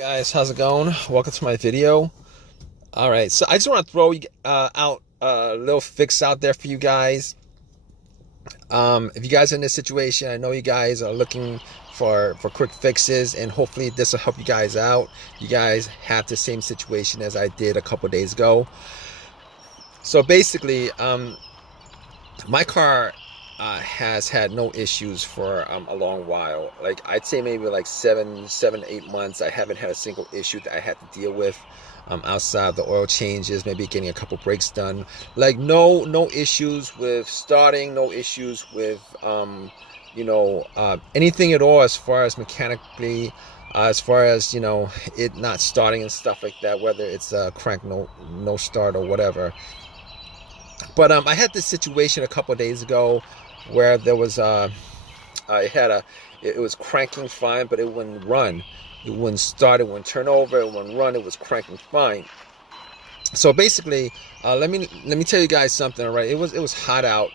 Guys, how's it going? Welcome to my video. All right, so I just want to throw out a little fix out there for you guys. If you guys are in this situation, I know you guys are looking for quick fixes, and hopefully this will help you guys out. You guys have the same situation as I did a couple days ago. So basically, my car has had no issues for a long while. Like I'd say maybe like 8 months. I haven't had a single issue that I had to deal with outside the oil changes, maybe getting a couple brakes done. Like no issues with starting, no issues with anything at all as far as mechanically. As far as it not starting and stuff like that, whether it's a crank no start or whatever. But I had this situation a couple of days ago where there was it was cranking fine, but it wouldn't run. It wouldn't start, it wouldn't turn over, it wouldn't run, it was cranking fine. So basically, let me tell you guys something, all right? It was hot out.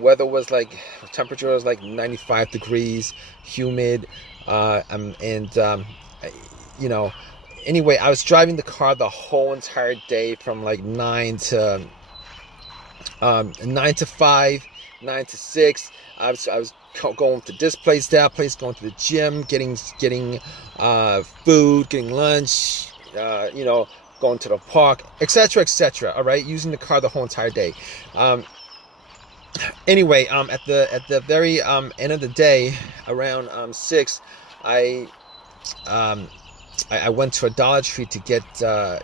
Weather was like, temperature was like 95 degrees, humid, anyway, I was driving the car the whole entire day from like 9 to 5, 9 to 6. I was going to this place, that place, going to the gym, getting food, getting lunch, going to the park, etc., etc. All right, using the car the whole entire day. Anyway, at the very end of the day, around 6, I went to a Dollar Tree to get to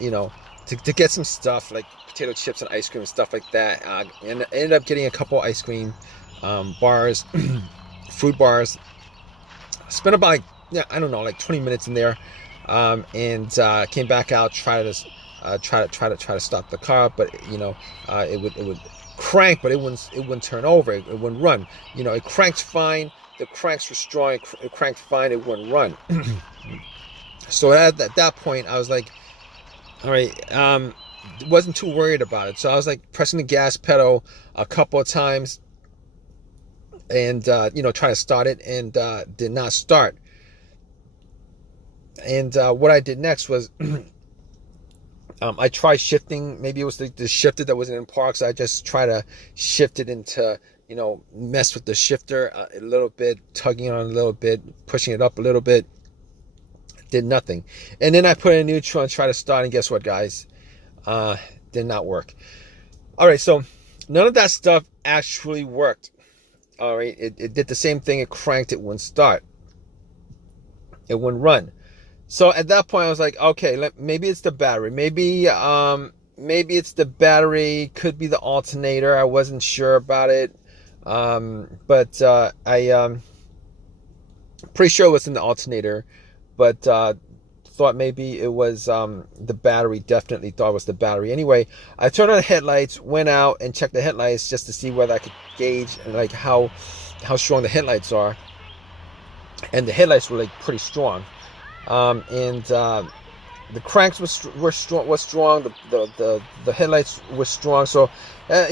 get some stuff like potato chips and ice cream and stuff like that. And I ended up getting a couple ice cream bars, fruit bars. Spent about like 20 minutes in there, and came back out, try to stop the car, but it would crank, but it wouldn't turn over, it wouldn't run. It cranked fine, the cranks were strong, it cranked fine, it wouldn't run. So at that point I was like, all right, wasn't too worried about it. So I was like pressing the gas pedal a couple of times and try to start it, and did not start. And what I did next was I tried shifting. Maybe it was the shifter that wasn't in park, so I just try to shift it into, mess with the shifter a little bit, tugging on it a little bit, pushing it up a little bit. Did nothing. And then I put it in neutral and try to start, and guess what, guys? Did not work. All right, so none of that stuff actually worked. All right, it did the same thing. It cranked, it wouldn't start, it wouldn't run. So at that point I was like, okay, maybe it's the battery, maybe it's the battery, could be the alternator. I wasn't sure about it, but I pretty sure it was in the alternator, but thought maybe it was the battery. Definitely thought it was the battery. Anyway, I turned on the headlights, went out and checked the headlights just to see whether I could gauge like how strong the headlights are, and the headlights were like pretty strong, and the cranks were strong. The headlights were strong. So I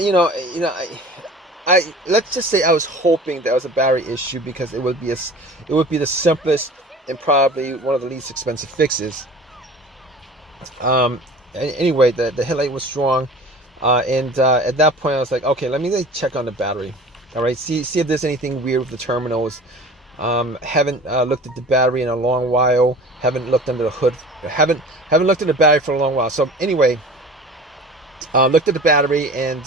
let's just say I was hoping that was a battery issue, because it would be the simplest and probably one of the least expensive fixes. Anyway, the headlight was strong, and at that point I was like, okay, let me check on the battery. All right, see if there's anything weird with the terminals. Haven't looked at the battery in a long while. Haven't looked under the hood. Haven't looked at the battery for a long while. So anyway, looked at the battery and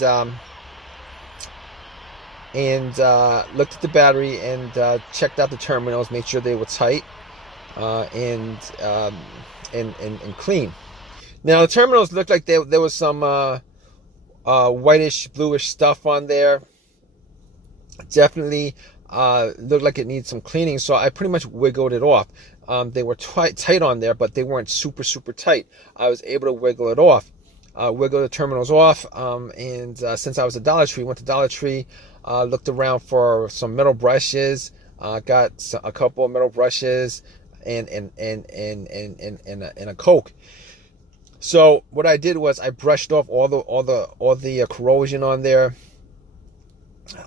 looked at the battery and checked out the terminals, made sure they were tight, and clean. Now the terminals looked like there was some whitish, bluish stuff on there. Definitely looked like it needs some cleaning, so I pretty much wiggled it off. They were tight on there, but they weren't super tight. I was able to wiggle it off, wiggle the terminals off, and since I was at Dollar Tree, went to Dollar Tree, looked around for some metal brushes, got a couple of metal brushes and a Coke. So what I did was I brushed off all the corrosion on there.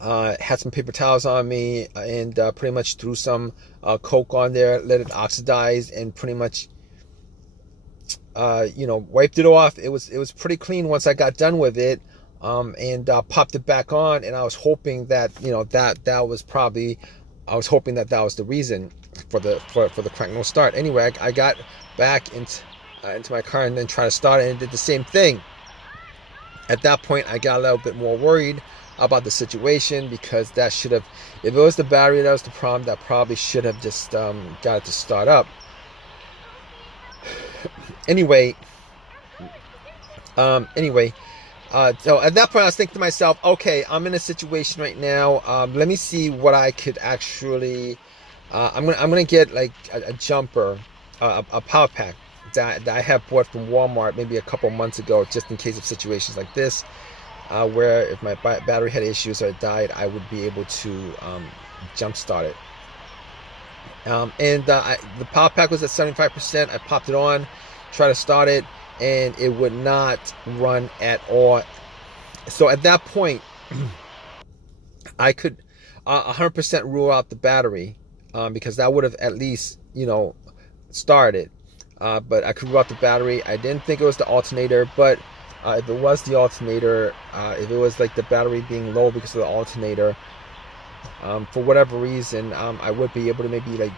Had some paper towels on me, and pretty much threw some Coke on there, let it oxidize, and pretty much wiped it off. It was pretty clean once I got done with it, and popped it back on. And I was hoping that that was probably, I was hoping that was the reason for the crank no start. Anyway, I got back into my car and then tried to start it, and it did the same thing. At that point, I got a little bit more worried about the situation, because that should have, if it was the battery that was the problem, that probably should have just got it to start up. Anyway, so at that point I was thinking to myself, okay, I'm in a situation right now. Let me see what I could actually. I'm gonna get like a jumper, a power pack that I have bought from Walmart maybe a couple months ago, just in case of situations like this, where if my battery had issues or it died, I would be able to jump start it. The power pack was at 75%. I popped it on, tried to start it, and it would not run at all. So at that point, I could 100% rule out the battery, because that would have at least started. But I could rule out the battery. I didn't think it was the alternator, but if it was the alternator, if it was like the battery being low because of the alternator, for whatever reason, I would be able to maybe like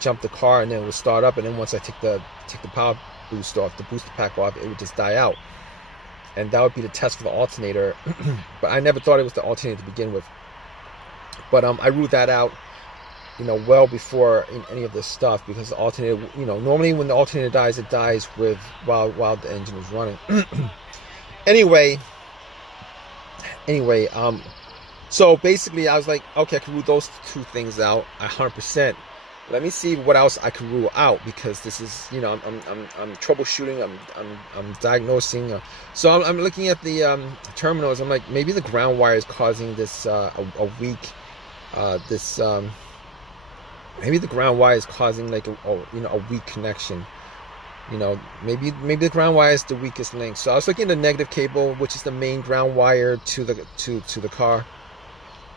jump the car, and then it would start up, and then once I take the power boost off, the booster pack off, it would just die out, and that would be the test for the alternator. But I never thought it was the alternator to begin with. But I ruled that out, well before any of this stuff, because the alternator, normally when the alternator dies, it dies with while the engine is running. Anyway, so basically I was like, okay, I can rule those two things out 100%. Let me see what else I can rule out, because this is, I'm troubleshooting, I'm diagnosing. So I'm looking at the terminals. I'm like, maybe the ground wire is causing this a weak maybe the ground wire is causing like a weak connection. Maybe the ground wire is the weakest link. So I was looking at the negative cable, which is the main ground wire to the car,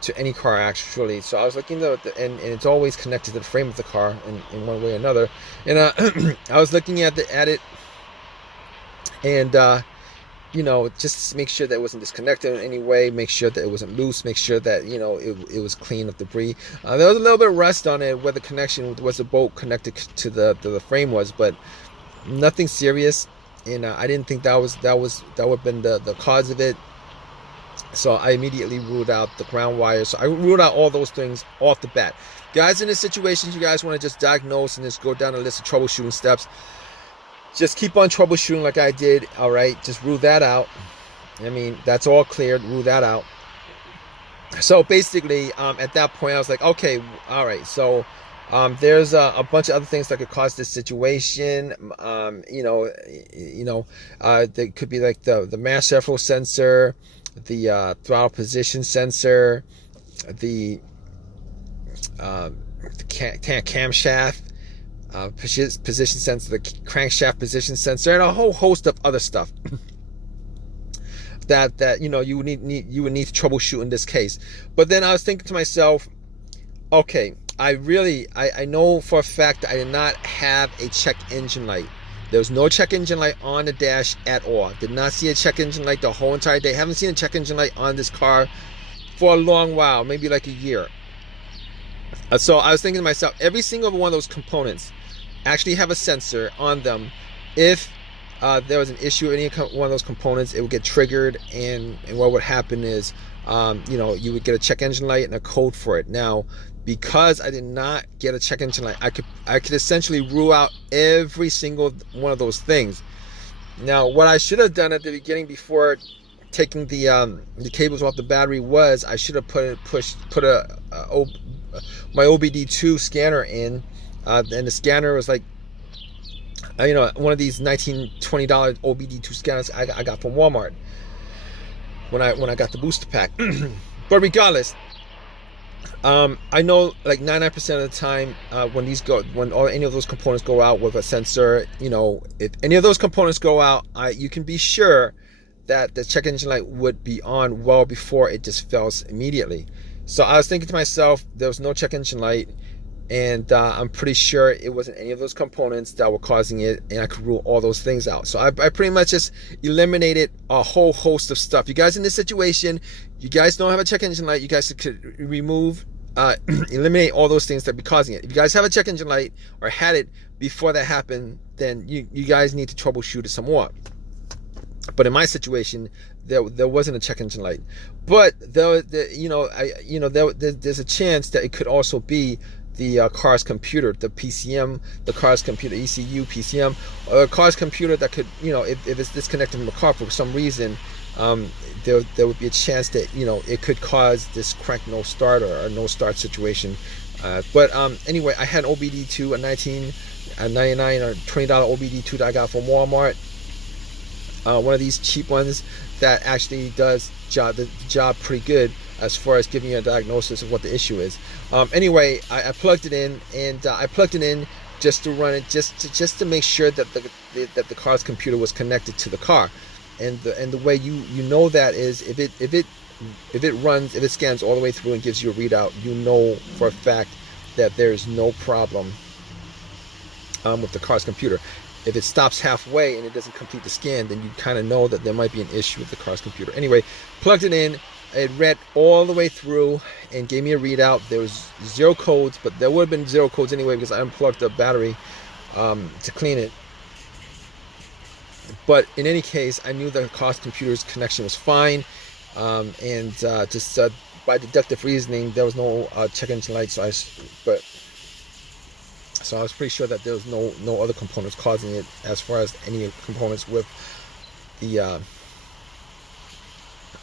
to any car actually. So I was looking at and it's always connected to the frame of the car in one way or another. And I was looking at it, and just make sure that it wasn't disconnected in any way, make sure that it wasn't loose, make sure that it was clean of debris. There was a little bit of rust on it where the connection was, the bolt connected to the frame was, but nothing serious. And I didn't think that would have been the cause of it. So I immediately ruled out the ground wire. So I ruled out all those things off the bat. Guys, in this situation, you guys want to just diagnose and just go down a list of troubleshooting steps. Just keep on troubleshooting like I did. All right, just rule that out. I mean, that's all cleared. Rule that out. So basically, at that point, I was like, okay, all right. So there's a bunch of other things that could cause this situation. There could be like the mass airflow sensor, the throttle position sensor, the camshaft position sensor, the crankshaft position sensor, and a whole host of other stuff that you would need to troubleshoot in this case. But then I was thinking to myself, okay, I know for a fact that I did not have a check engine light. There was no check engine light on the dash at all. Did not see a check engine light the whole entire day. Haven't seen a check engine light on this car for a long while, maybe like a year. So I was thinking to myself, every single one of those components actually have a sensor on them. If there was an issue with any one of those components, it would get triggered, and what would happen is you would get a check engine light and a code for it. Now, because I did not get a check engine light, I could essentially rule out every single one of those things. Now, what I should have done at the beginning before taking the cables off the battery was I should have put my OBD2 scanner in, and the scanner was like one of these $19-20 OBD2 scanners I got from Walmart when I got the booster pack. But regardless, I know like 99% of the time when any of those components go out with a sensor, if any of those components go out, you can be sure that the check engine light would be on well before it just fails immediately. So I was thinking to myself, there was no check engine light. and I'm pretty sure it wasn't any of those components that were causing it, and I could rule all those things out. So I pretty much just eliminated a whole host of stuff. You guys in this situation, you guys don't have a check engine light, you guys could remove, eliminate all those things that be causing it. If you guys have a check engine light or had it before that happened, then you guys need to troubleshoot it some more. But in my situation, there wasn't a check engine light. But there's a chance that it could also be the car's computer, the PCM, the car's computer, ECU, PCM, or a car's computer that could, if it's disconnected from the car for some reason, there would be a chance that, it could cause this crank no start or a no start situation. But anyway, I had an OBD2, a $19.99 or $20 OBD2 that I got from Walmart. One of these cheap ones that actually does the job pretty good as far as giving you a diagnosis of what the issue is. Anyway, I plugged it in, and I plugged it in just to run it, just to make sure that the car's computer was connected to the car. And the way you know that is if it scans all the way through and gives you a readout, you know for a fact that there's no problem with the car's computer. If it stops halfway and it doesn't complete the scan, then you kind of know that there might be an issue with the car's computer. Anyway, plugged it in, it read all the way through and gave me a readout. There was 0 codes, but there would have been 0 codes anyway because I unplugged the battery to clean it. But in any case, I knew the car's computer's connection was fine, and just by deductive reasoning, there was no check engine light. So I was pretty sure that there was no other components causing it, as far as any components with the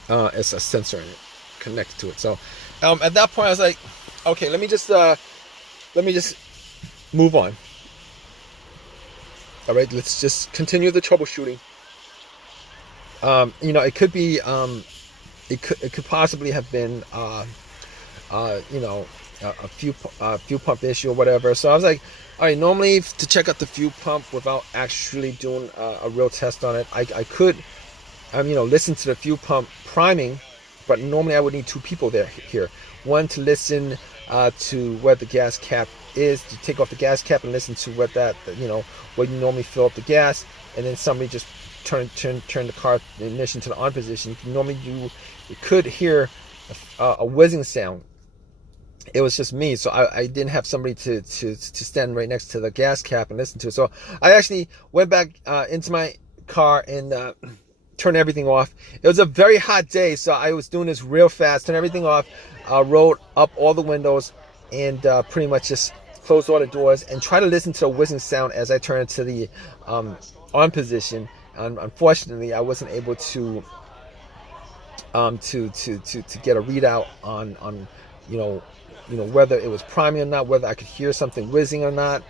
it's a sensor in it connected to it. So at that point I was like, okay, let me just move on. All right, let's just continue the troubleshooting. It could be it could possibly have been a fuel pump issue or whatever. So I was like, all right, normally to check out the fuel pump without actually doing a real test on it, I could listen to the fuel pump priming, but normally I would need 2 people here. One to listen to where the gas cap is, to take off the gas cap and listen to what where you normally fill up the gas, and then somebody just turn the car ignition to the on position. Normally you could hear a whizzing sound. It was just me, so I didn't have somebody to stand right next to the gas cap and listen to it. So I actually went back into my car and turned everything off. It was a very hot day, so I was doing this real fast. Turned everything off, rolled up all the windows, and pretty much just closed all the doors and tried to listen to the whizzing sound as I turned into the on position. Unfortunately, I wasn't able to get a readout on whether it was priming or not, whether I could hear something whizzing or not.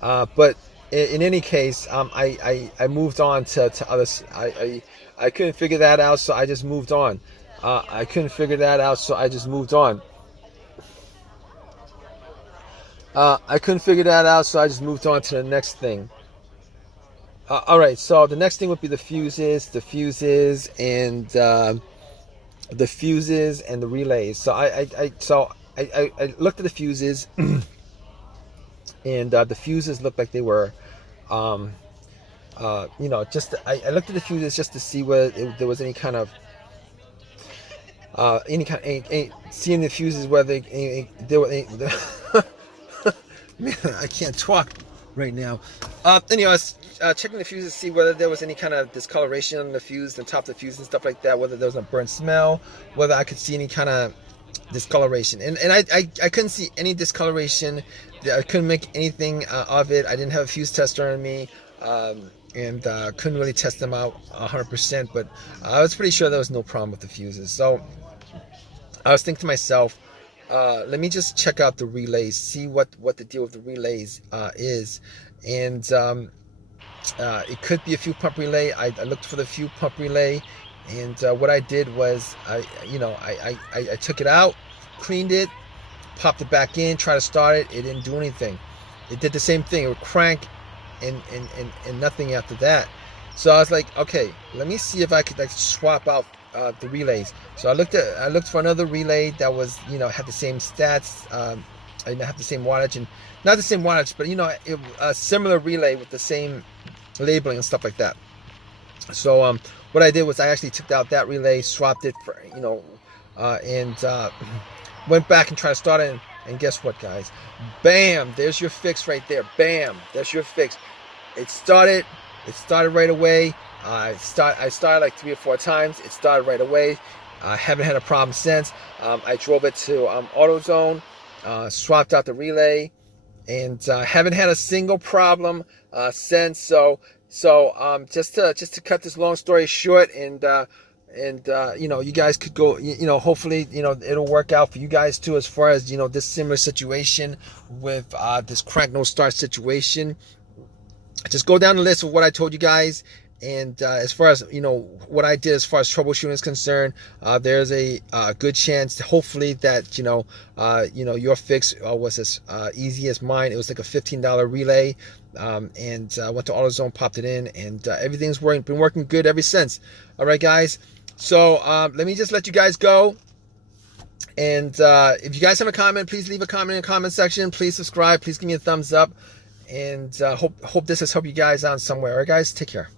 But in any case, I moved on to others. I couldn't figure that out, so I just moved on. I couldn't figure that out, so I just moved on. I couldn't figure that out, so I just moved on to the next thing. All right, so the next thing would be the fuses and the relays. So I looked at the fuses, and the fuses looked like they were, I looked at the fuses just to see whether there was any kind of, seeing the fuses whether there were any. Man, I can't talk right now. Anyway, I was checking the fuses to see whether there was any kind of discoloration on the fuse, the top of the fuse and stuff like that, whether there was a burnt smell, whether I could see any kind of discoloration. And I couldn't see any discoloration. I couldn't make anything of it. I didn't have a fuse tester on me, and couldn't really test them out 100%, but I was pretty sure there was no problem with the fuses. So I was thinking to myself, let me just check out the relays, see what the deal with the relays is. And it could be a fuel pump relay. I looked for the fuel pump relay, and what I did was I took it out, cleaned it, popped it back in, tried to start it. It didn't do anything. It did the same thing. It would crank and nothing after that. So I was like, okay, let me see if I could swap out the relays. So I looked for another relay that was had the same stats, I didn't have the same wattage, and not the same wattage, but a similar relay with the same labeling and stuff like that. So what I did was I actually took out that relay, swapped it for and went back and tried to start it. And guess what, guys? Bam! There's your fix right there. Bam! There's your fix. It started right away. I started like 3 or 4 times. It started right away. I haven't had a problem since. I drove it to AutoZone, swapped out the relay, and haven't had a single problem since. So just to cut this long story short, and you guys could go, hopefully it'll work out for you guys too, as far as this similar situation with this crank no start situation. Just go down the list of what I told you guys, and as far as what I did as far as troubleshooting is concerned, there's a good chance, hopefully, that your fix was as easy as mine. It was like a $15 relay, and I went to AutoZone, popped it in, and everything's been working good ever since. All right, guys. So let me just let you guys go. And if you guys have a comment, please leave a comment in the comment section. Please subscribe. Please give me a thumbs up. And hope this has helped you guys out somewhere. All right, guys, take care.